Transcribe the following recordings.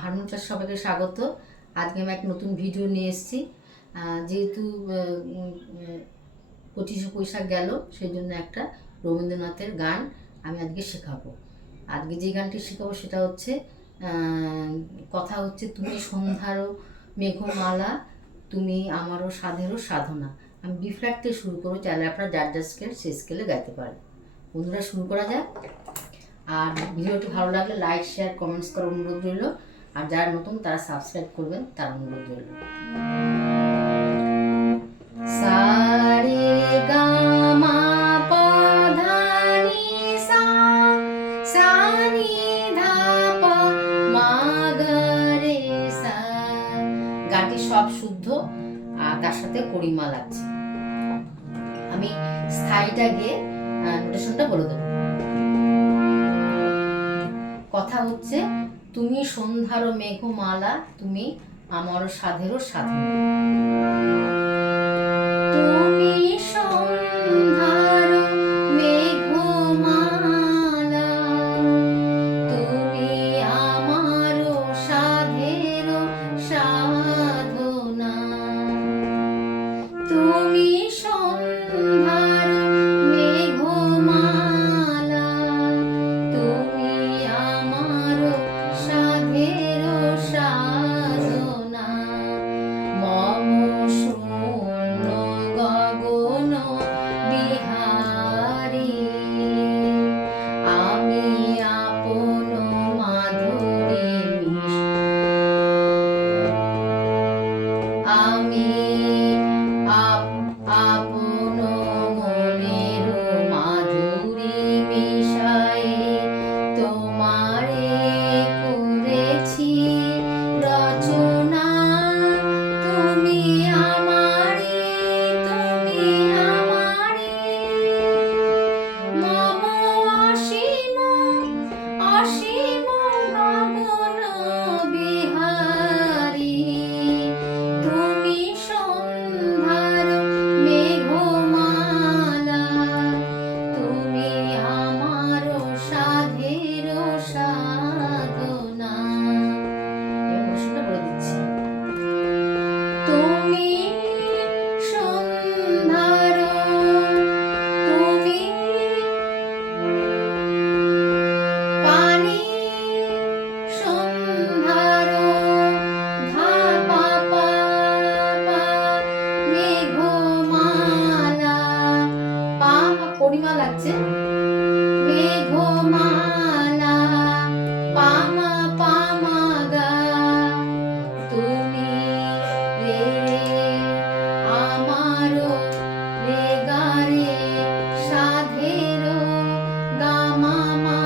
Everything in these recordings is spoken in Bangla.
হারমোন ক্লাস সবাইকে স্বাগত। আজকে আমি এক নতুন ভিডিও নিয়ে এসেছি। যেহেতু 25শে বৈশাখ গেল, সেই জন্য একটা রবীন্দ্রনাথের গান আমি আজকে শেখাবো। আজকে যে গানটি শেখাবো সেটা হচ্ছে, কথা হচ্ছে, তুমি সন্ধ্যারও মেঘমালা, তুমি আমারও সাধেরও সাধনা। আমি বি ফ্ল্যাট থেকে শুরু করবো, চাইলে আপনারা যার যার স্কেল সেই স্কেলে গাইতে পারেন। বন্ধুরা, শুরু করা যাক। আর ভিডিওটি ভালো লাগলে লাইক, শেয়ার, কমেন্টস করার অনুরোধ রইল। আর যারা নতুন তারা সাবস্ক্রাইব করবেন, তার অনুরোধ রইল। সা রে গা মা পা ধা নি সা, সা নি ধা পা মা গা রে সা। গানটি সব শুদ্ধ আর তার সাথে কড়িমা লাগছে। আমি স্থায়ীটা গিয়ে নোটেশনটা বলে দেবো। কথা হচ্ছে, তুমি সন্ধ্যারও মেঘমালা, তুমি আমারও সাধেরও সাধনা। তুমি সন্ধ্যারও মেঘমালা, তুমি আমারও সাধেরও সাধনা। তুমি সন্ধ্যারও মেঘমালা, তুমি আমারও সাধেরও সাধনা। মম শূন্য গগন বিহারী, আমি আপন মাধুরী আমি আপন মনের মাধুরী মিশায়ে তোমারে করেছি রচনা। তুমি আমারে, তুমি আমারে, মম অসীম অসীম গগন বিহারী। তুমি সন্ধ্যার মেঘমালা, তুমি আমারও সাধেরও সাধনা। এবার শুনে বলে দিচ্ছি। তুমি সন্ধ্যার, তুমি পানি সন্ধ্যার ধা পা পা পা মেঘমালা, পা পরিমা লাগছে। মেঘমালা পামা পামা গা, তুমি রে আমারও রে গা রে সাধেরও গা মা মা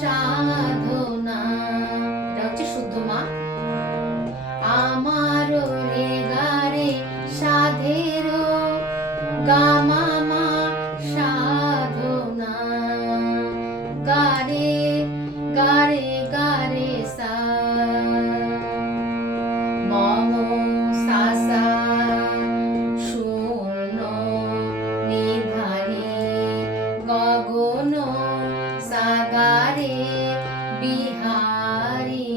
সাধনা। এটা হচ্ছে শুদ্ধ মা। আমারও রে গা রে সাধেরও গা মা মা সাধনা। গা রে গা রে গা রে সা, মম সা সা শূন্য নিধানে গগন সা গা রে বিহারী।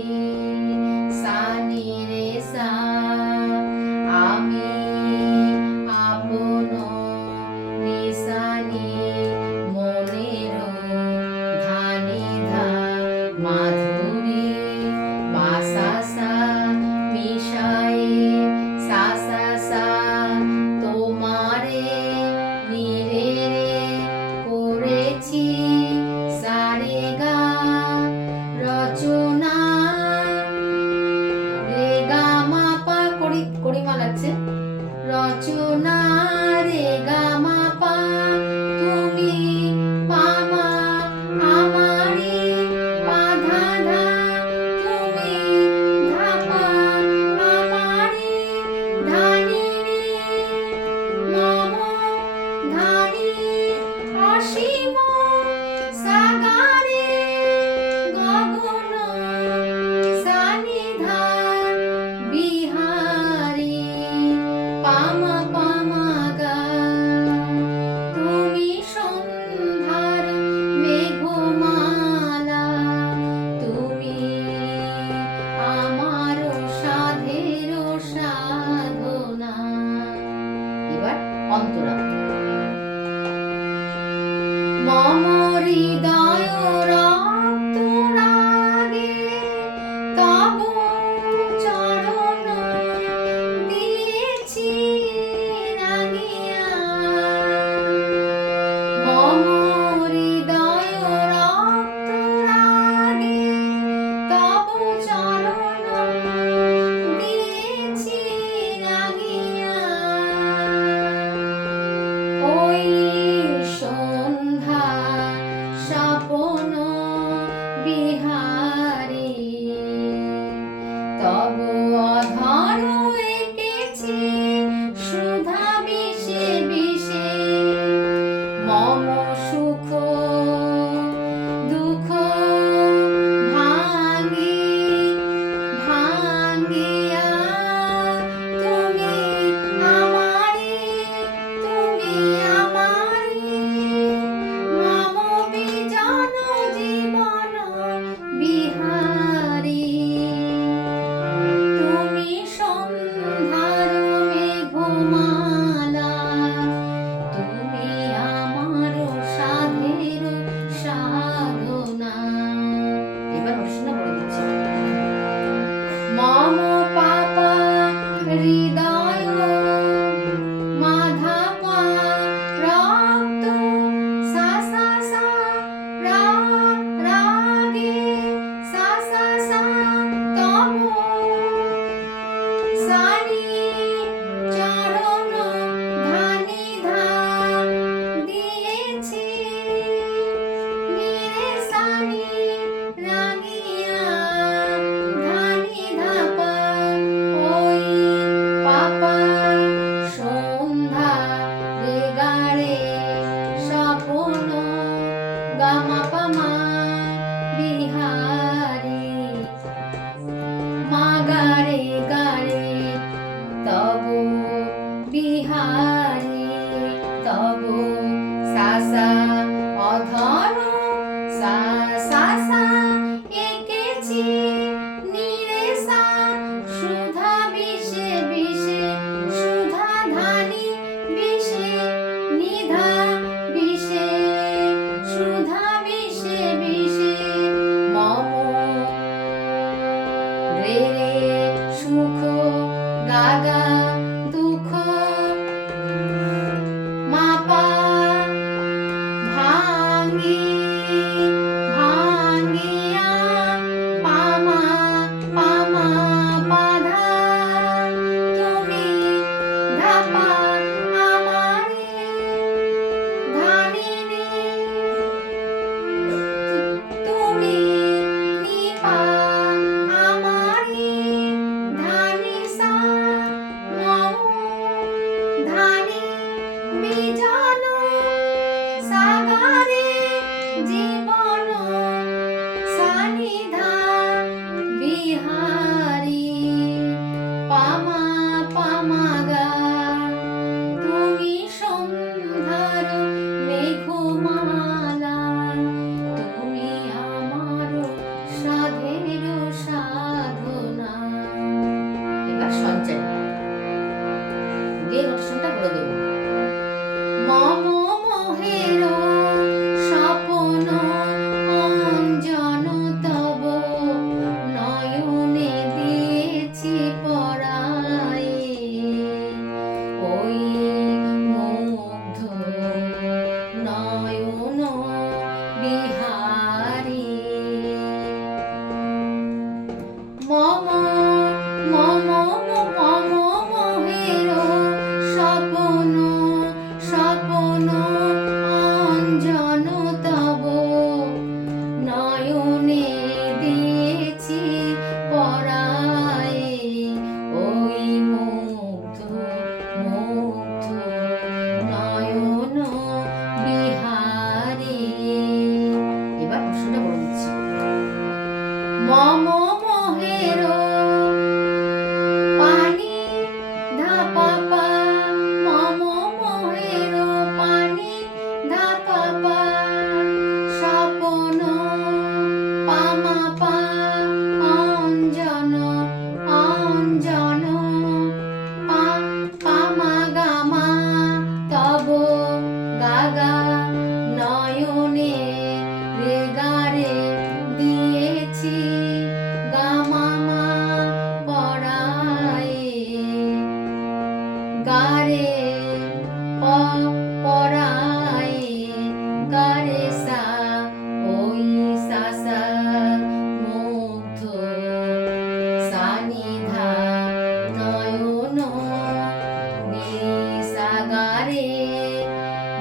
সা নি রে সা, আমি আপন নিশানি মনের ধানি ধা মাধুরী। মা সা সা মিশায়ে সা সা সা তোমারে নিরে রে করেছি সা রে গা রচনা। রে গা মা পা কড়িমা লাগছে। রচনা রে গা মা পা, তুমি পামা আমারে পা ধা ধা ঘোষণা বলে দিচ্ছি। মম পাপা হৃদয় মাধবা রক্ত সা সা সা রা রাগে সা সা সা তব সানি চরণ ধানি ধা দিয়েছি নিরে সানি রাগিয়া ধানি ধাপা ওই পাপা সন্ধ্যা রে গারে স্বপ্ন গামা পামা বিহারি মা গারে গারে তব বিহারি তব সাসা অধর সা সা সা এঁকেছি নিরে সা সুধা বিষে বিষে সুধা ধানি বিষে নিধা বিষে সুধা বিষে বিষে মম রে রে সুখ গাগা দুঃখ মাপা ভাঙি ভাঙিয়া পামা পামা বাধা তুমি ধাপা আমারে ধানিনি তুমি নিপা আমারে ধানি সা মম ধানি বিজন সাগরে জীবন সানিধা বিহারি পামা পামাগা তুমি সন্ধ্যার মেঘমালা তুমি আমার সাধের সাধনা। এবার সঞ্চয় গিয়ে ঘোষণাটা বলে দেবো। মম মোহের স্বপ্ন অঞ্জন তব নয়নে দিয়েছি পরায়ে ওই মুগ্ধ নয়ন বিহারি মম মম মম মোহের স্বপ্ন স্বপ্ন অঞ্জন তব নয়নে দিয়েছি পরায়ে ওই মুগ্ধ মুগ্ধ নয়ন বিহারি। এবার প্রশ্নটা বলে দিচ্ছি। মম মোহের পানি ধাপা পা মম মোহের পানি ধাপা পা স্বপ্ন পামা পা অঞ্জন অঞ্জন পা পামা গামা তব গাগা নয়নে রে গারে দিয়েছি গামা মা পরায়ে গারে প পরায়ে গারে সা ওই সা সা মুগ্ধ সানিধা নয়ন বিসাগারে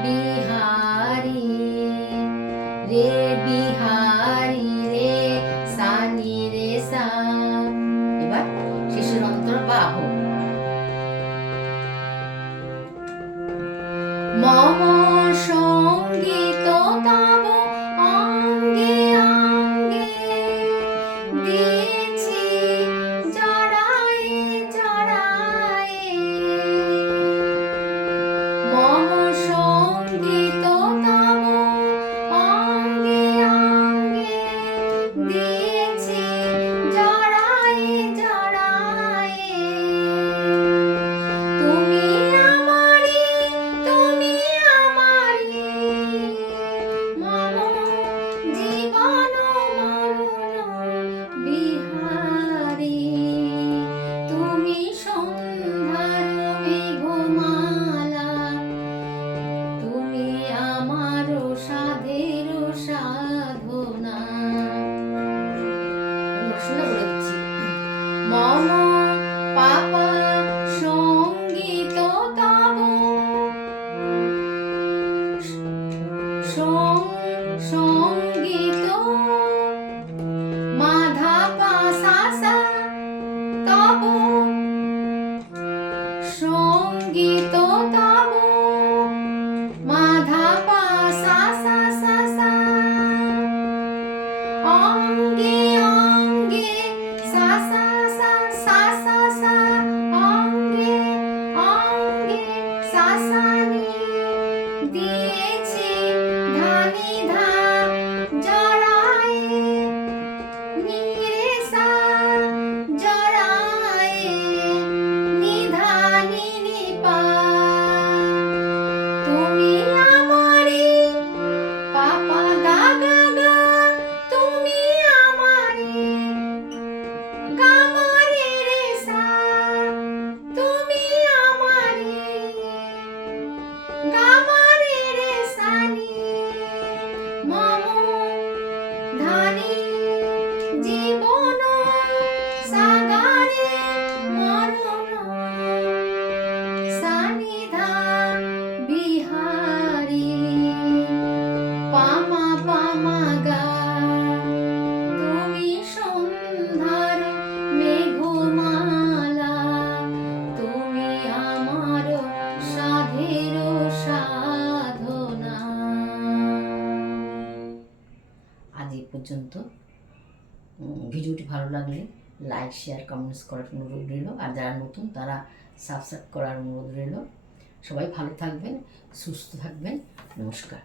বিহারি রে বিহারি রে সানি রে সা। এবার শিশুর অন্তর বাহ। মম সঙ্গীত তব অঙ্গে অঙ্গে দিয়েছি জড়ায়ে জড়ায়ে মম সঙ্গীত তব অঙ্গে অঙ্গে দিয়েছি জড়ায়ে জড়ায়ে তুমি আমারি মম জীবন মরণ শুনে বলে দিচ্ছি। মম পাপা সঙ্গীত তব সঙ্গীত মাধা পা সা সা তব সঙ্গীত তব মাধা পা সা সা সা সা অঙ্গে অঙ্গে সা সা সা সা সা সা অঙ্গে অঙ্গে সা সা নি দিয়েছি ধানি ধা জড়ায় নিরে সা জড়ায় নিধানি নিপা তুমি আমারে পাপা গা গা গা তুমি আমারে গা মারে রে সা তুমি আমারে গা মারে রে সা নি মম ধানি জীবন সাগারে মরণ সানিধা বিহারী পামা পামা গা তুমি সন্ধ্যার মেঘমালা তুমি আমার সাধের সাধনা। আজ এই পর্যন্ত। ভিডিওটি ভালো লাগলে লাইক শেয়ার কমেন্টস করার অনুরোধ রইল, আর যারা নতুন তারা সাবস্ক্রাইব করার অনুরোধ রইল। সবাই ভালো থাকবেন, সুস্থ থাকবেন। নমস্কার।